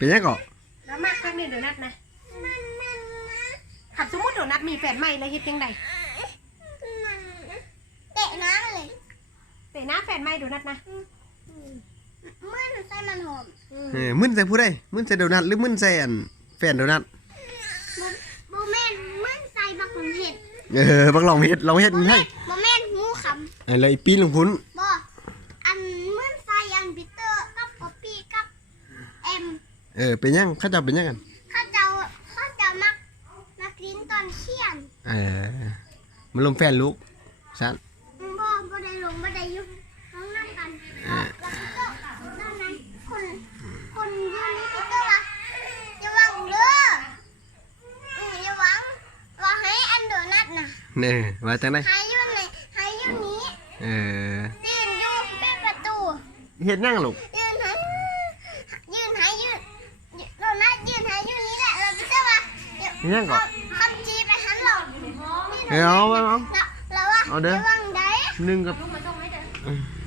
เป็นยังก่อแล้วมากครั้งนี้โดนัทนะขับสมมติโดนัทมีแฟนใหม่เลยเฮ็ดยังไงเตะน้ำเลยเตะน้าแฟนใหม่โดนัทนะมึนใส่มันหอมมึนใส่ผู้ใดมึนใส่โดนัทหรือมึนใส่อันแฟนโดนัทโบแมนมึนใส่บักหลงเห็ดบักลองเฮ็ดมันให้โบแมนงูขำอะไรปีนลงพุ้นบ่อันมึนใส่อันปีเตอร์กับป๊อปปี้กับเอ็มเป็นยังข้าเจ้าเป็นยังกันข้าเจ้ามักลิ้นตอนเขียนมันลมแฟนลูกฉันบ่ได้ลงบ่ได้ยุ่งน้องนั่งกันแล้วก็นั่นไงคนยืนปีเตอร์ว่าอย่าหวังเด้ออย่าหวังว่าให้อันโดนัทน่ะเนี่ยว่าจังได๋ให้อยู่นี้ยืนอยู่เป็นประตูเฮ็ดยังลูกยืนโดนัทยืนให้อยู่นี้แหละแล้วปีเตอร์ว่ายังก่อคำจีไปหันหลอกเอาแล้วว่าเอาเด้อระวังได้1กับลงมาส่งให้เด้อ